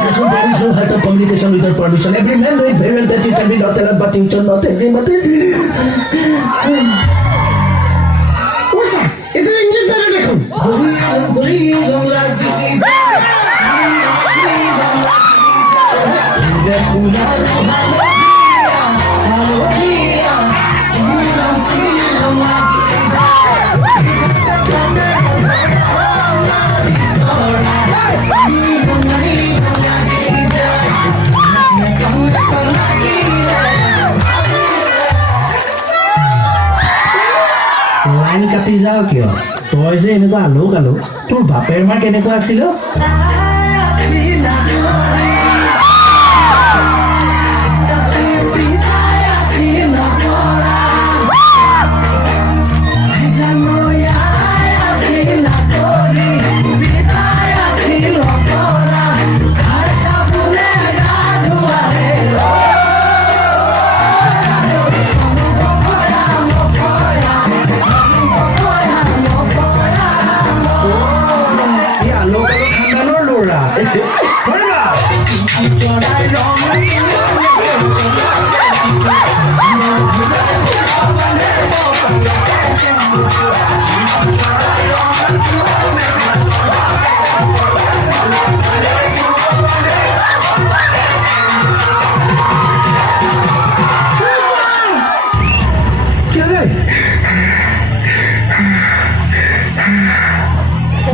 education, there is no heart of communication without permission. Every man knows very well that you can be not allowed, but you should not agree. But what's that? It's an English that I don't line কাটি যাও কিয় তই যে এনেকুৱা আলো কালো তোৰ বাপেৰ মা কেনেকুৱা আছিল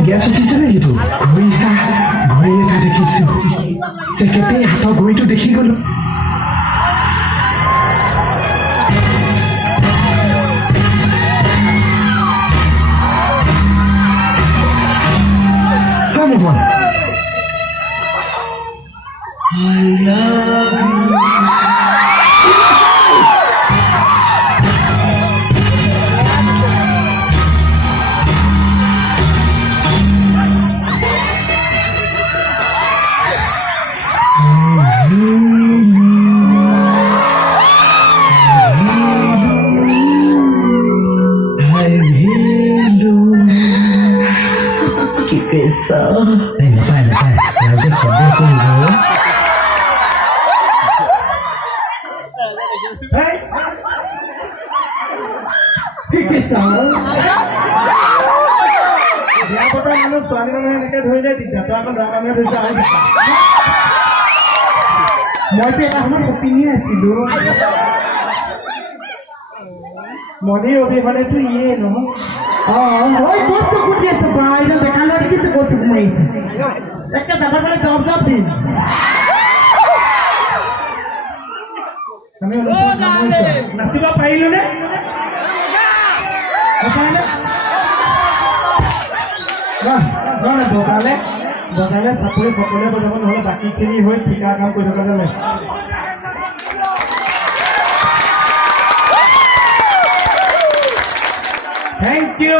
গেছ উঠিছে নেকি তোৰ ঘড়ী এটা দেখিছো তেখেতে হাতৰ ঘড়ীটো দেখি গলো I love you. Này phải là rất khó đưa cô rồi. Cái sao? Dia kata mana suami kamu yang dekat hoja tidak tahu apa dah kamu hoja. Mau dia kamu opinion itu. Mau dia opinion itu ye no. Oi kau tu kudia sebai dan sekarang lagi kita kau tu main. Dekat dapat boleh jawab ni. Kami nasi apa ini ni? Apa ni? Mana botale sapuri pokoknya berjalan oleh baki kiri hoi tiga kamu kau jaga jalan. Thank you.